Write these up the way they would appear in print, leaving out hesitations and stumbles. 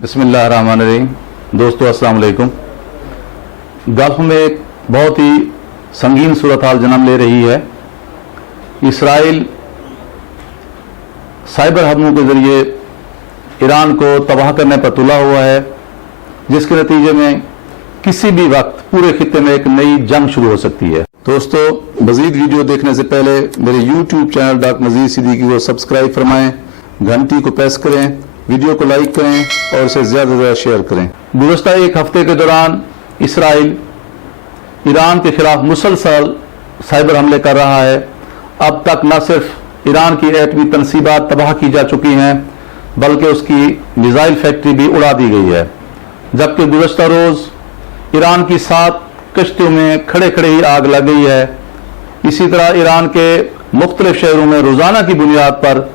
बिस्मिल्लाहिर्रहमानिर्रहीम। दोस्तों अस्सलाम वालेकुम। गल्फ में एक बहुत ही संगीन सूरत हाल जन्म ले रही है। इसराइल साइबर हमलों के जरिए ईरान को तबाह करने पर तुला हुआ है, जिसके नतीजे में किसी भी वक्त पूरे खित्ते में एक नई जंग शुरू हो सकती है। दोस्तों, मजीद वीडियो देखने से पहले मेरे YouTube चैनल डॉक्टर नज़ीर सिद्दीकी को सब्सक्राइब फरमाएं, घंटी को प्रेस करें, वीडियो को लाइक करें और इसे ज़्यादा से ज़्यादा शेयर करें। गुज़श्ता एक हफ्ते के दौरान इसराइल ईरान के खिलाफ मुसलसल साइबर हमले कर रहा है। अब तक न सिर्फ ईरान की एटमी तनसीबात तबाह की जा चुकी हैं, बल्कि उसकी मिसाइल फैक्ट्री भी उड़ा दी गई है। जबकि गुज़श्ता रोज़ ईरान की 7 कश्तियों में खड़े खड़े ही आग लग गई है। इसी तरह ईरान के मुख्तलिफ शहरों में रोज़ाना की बुनियाद पर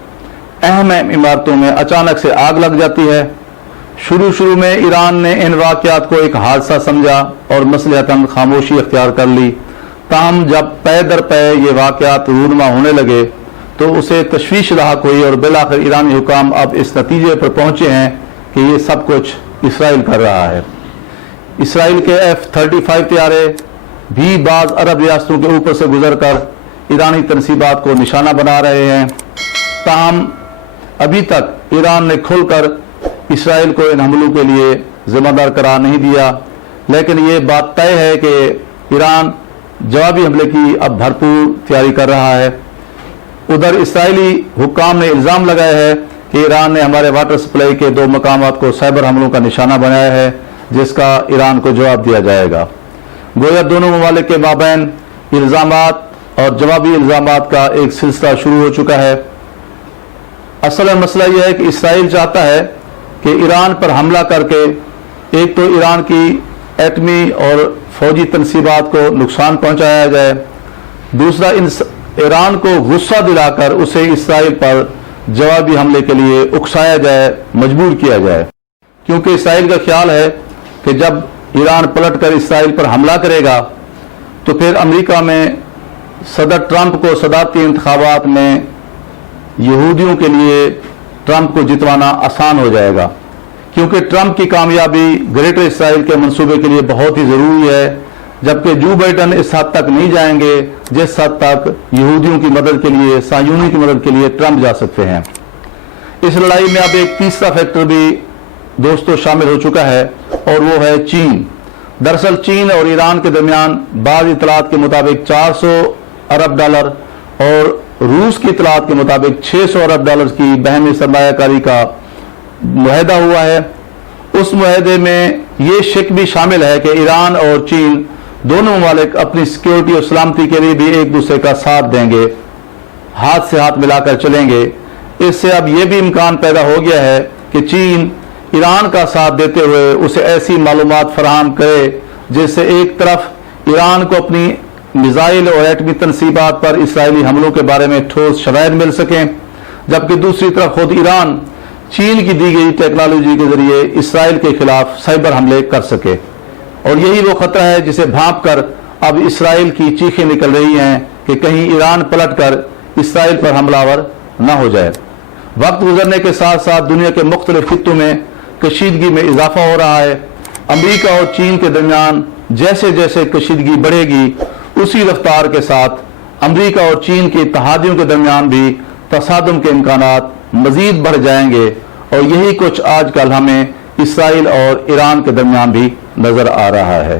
अहम इमारतों में अचानक से आग लग जाती है। शुरू में ईरान ने इन वाक़यात को एक हादसा समझा और मसलहतन खामोशी अख्तियार कर ली। ताहम जब पै दर पै ये वाक़यात रूनमा होने लगे तो उसे तशवीश लाहक हुई और बिलाखिर ईरानी हुकाम अब इस नतीजे पर पहुंचे हैं कि ये सब कुछ इसराइल कर रहा है। इसराइल के F-35 तैयारे भी बाज़ अरब रियासतों के ऊपर से गुजर कर ईरानी तनसीबात को निशाना बना रहे हैं। ताहम अभी तक ईरान ने खुलकर इसराइल को इन हमलों के लिए जिम्मेदार करार नहीं दिया, लेकिन ये बात तय है कि ईरान जवाबी हमले की अब भरपूर तैयारी कर रहा है। उधर इसराइली हुक्काम ने इल्ज़ाम लगाया है कि ईरान ने हमारे वाटर सप्लाई के 2 मकामात को साइबर हमलों का निशाना बनाया है, जिसका ईरान को जवाब दिया जाएगा। गोया दोनों ममालिक के माबैन इल्ज़ामात और जवाबी इल्ज़ामात का एक सिलसिला शुरू हो चुका है। असल मसला यह है कि इसराइल चाहता है कि ईरान पर हमला करके एक तो ईरान की एटमी और फौजी तनसीबात को नुकसान पहुंचाया जाए, दूसरा ईरान को गुस्सा दिलाकर उसे इसराइल पर जवाबी हमले के लिए उकसाया जाए, मजबूर किया जाए। क्योंकि इसराइल का ख्याल है कि जब ईरान पलट कर इसराइल पर हमला करेगा तो फिर अमेरिका में सदर ट्रंप को सदारती इंतखाबात में यहूदियों के लिए ट्रंप को जितवाना आसान हो जाएगा। क्योंकि ट्रंप की कामयाबी ग्रेटर इसराइल के मंसूबे के लिए बहुत ही ज़रूरी है, जबकि जो बाइडन इस हद तक नहीं जाएंगे जिस हद तक यहूदियों की मदद के लिए, सायूनी की मदद के लिए ट्रंप जा सकते हैं। इस लड़ाई में अब एक तीसरा फैक्टर भी दोस्तों शामिल हो चुका है और वो है चीन। दरअसल चीन और ईरान के दरमियान बाज़ इतलात के मुताबिक 400 अरब डॉलर और रूस की इतलात के मुताबिक 600 अरब डॉलर की बहमी सरमायाकारी का मुआहदा हुआ है। उस मुआहदे में ये शिक भी शामिल है कि ईरान और चीन दोनों ममालिक अपनी सिक्योरिटी और सलामती के लिए भी एक दूसरे का साथ देंगे, हाथ से हाथ मिलाकर चलेंगे। इससे अब यह भी इम्कान पैदा हो गया है कि चीन ईरान का साथ देते हुए उसे ऐसी मालूमात फराहम करे जिससे एक तरफ ईरान को अपनी मिसाइल और एटमी तनसीबात पर इसराइली हमलों के बारे में ठोस शवाहिद मिल सकें, जबकि दूसरी तरफ खुद ईरान चीन की दी गई टेक्नोलॉजी के जरिए इसराइल के खिलाफ साइबर हमले कर सके। और यही वो खतरा है जिसे भांप कर अब इसराइल की चीखें निकल रही हैं कि कहीं ईरान पलट कर इसराइल पर हमलावर न हो जाए। वक्त गुजरने के साथ साथ दुनिया के मुख्तलिफ खित्तों में कशीदगी में इजाफा हो रहा है। अमरीका और चीन के दरमियान जैसे जैसे कशीदगी बढ़ेगी, उसी रफ्तार के साथ अमरीका और चीन के इत्तेहादियों के दरमियान भी तसादुम के इम्कानात मजीद बढ़ जाएंगे। और यही कुछ आजकल हमें इसराइल और ईरान के दरमियान भी नजर आ रहा है।